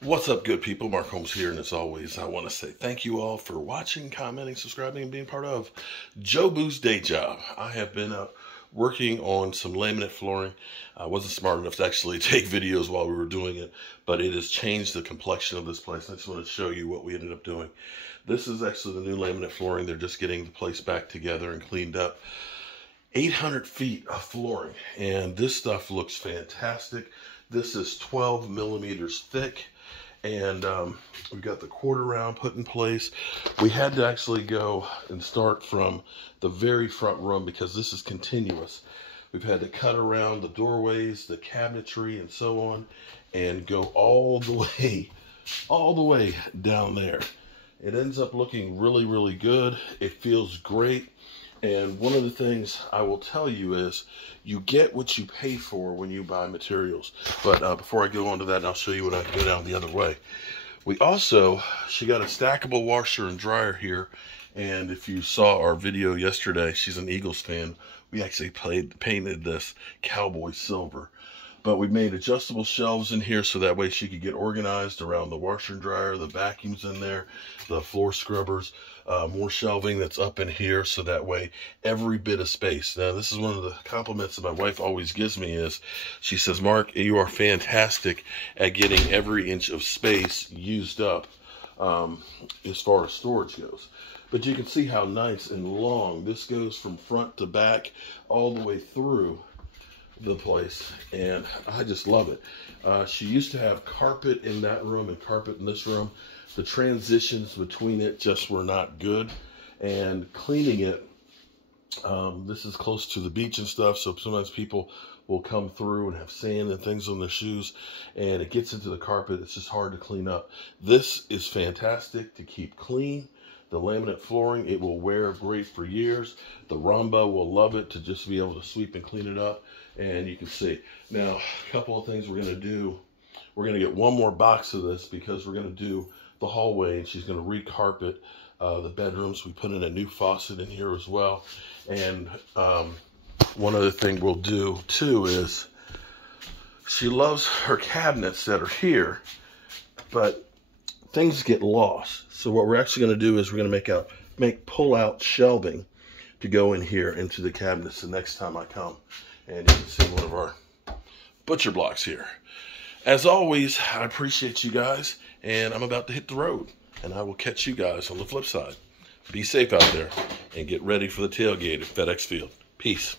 What's up, good people? Mark Holmes here, and as always, I want to say thank you all for watching, commenting, subscribing, and being part of Joe Boo's day job. I have been working on some laminate flooring. I wasn't smart enough to actually take videos while we were doing it, but it has changed the complexion of this place. I just want to show you what we ended up doing. This is actually the new laminate flooring. They're just getting the place back together and cleaned up. 800 feet of flooring, and this stuff looks fantastic. This is 12 millimeters thick, and we've got the quarter round put in place. We had to actually go and start from the very front room because this is continuous. We've had to cut around the doorways, the cabinetry, and so on, and go all the way down there. It ends up looking really, really good. It feels great. And one of the things I will tell you is you get what you pay for when you buy materials. But before I go on to that, I'll show you when I go down the other way. She got a stackable washer and dryer here. And if you saw our video yesterday, she's an Eagles fan. We actually painted this cowboy silver. But we made adjustable shelves in here so that way she could get organized around the washer and dryer, the vacuums in there, the floor scrubbers, more shelving that's up in here so that way every bit of space. Now, this is one of the compliments that my wife always gives me is she says, Mark, you are fantastic at getting every inch of space used up as far as storage goes. But you can see how nice and long this goes from front to back all the way through the place, and I just love it. She used to have carpet in that room and carpet in this room. The transitions between it just were not good, and cleaning it, this is close to the beach and stuff, so sometimes people will come through and have sand and things on their shoes, and it gets into the carpet. It's just hard to clean up. This is fantastic to keep clean. The laminate flooring, it will wear great for years. The Rumba will love it to just be able to sweep and clean it up. And you can see. Now, a couple of things we're going to do. We're going to get one more box of this because we're going to do the hallway, and she's going to re-carpet the bedrooms. We put in a new faucet in here as well. And one other thing we'll do too is she loves her cabinets that are here, but things get lost. So what we're actually going to do is we're going to make pull-out shelving to go in here into the cabinets the next time I come. And you can see one of our butcher blocks here. As always, I appreciate you guys, and I'm about to hit the road, and I will catch you guys on the flip side. Be safe out there, and get ready for the tailgate at FedEx Field. Peace.